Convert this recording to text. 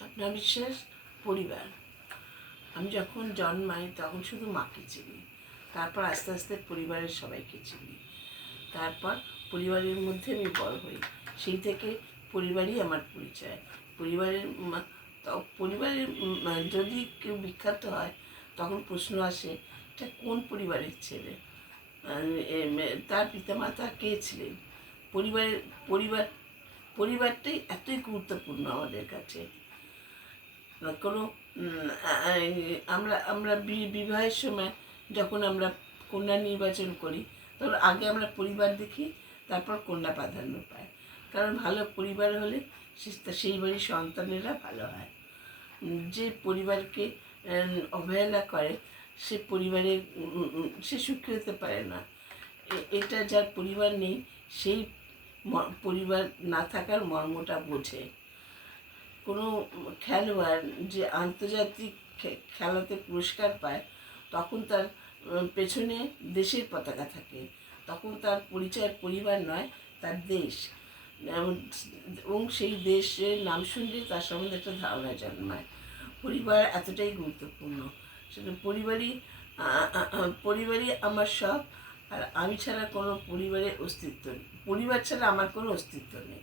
স্বপ্না বিশ্বাস পরিবার। আমি যখন জন্মাই তখন শুধু মাকে চিনি, তারপর আস্তে আস্তে পরিবারের সবাইকে চিনি, তারপর পরিবারের মধ্যে আমি বড় হই। সেই থেকে পরিবারই আমার পরিচয়। পরিবারের পরিবারের যদি কেউ বিখ্যাত হয় তখন প্রশ্ন আসে এটা কোন পরিবারের ছেলে, তার পিতামাতা কে ছিলেন। পরিবারের পরিবার পরিবারটাই এতই গুরুত্বপূর্ণ আমাদের কাছে। কোনো আমরা আমরা বিবাহের সময় যখন আমরা কন্যা নির্বাচন করি তখন আগে আমরা পরিবার দেখি, তারপর কন্যা প্রাধান্য পায়। কারণ ভালো পরিবার হলে সেই বাড়ির সন্তানেরা ভালো হয়। যে পরিবারকে অবহেলা করে সে পরিবারে সে সুখী হতে পারে না। এটা যার পরিবার নেই সেই পরিবার না থাকার মর্মটা বোঝে। কোনো খেলোয়াড় যে আন্তর্জাতিক খেলাতে পুরস্কার পায় তখন তার পেছনে দেশের পতাকা থাকে, তখন তার পরিচয় পরিবার নয়, তার দেশ। এবং সেই দেশের নাম শুনলে তার সম্বন্ধে একটা ধারণা জন্মায়। পরিবার এতটাই গুরুত্বপূর্ণ। সেটা পরিবারই আমার সব। আর আমি ছাড়া কোনো পরিবারের অস্তিত্ব নেই, পরিবার ছাড়া আমার কোনো অস্তিত্ব নেই।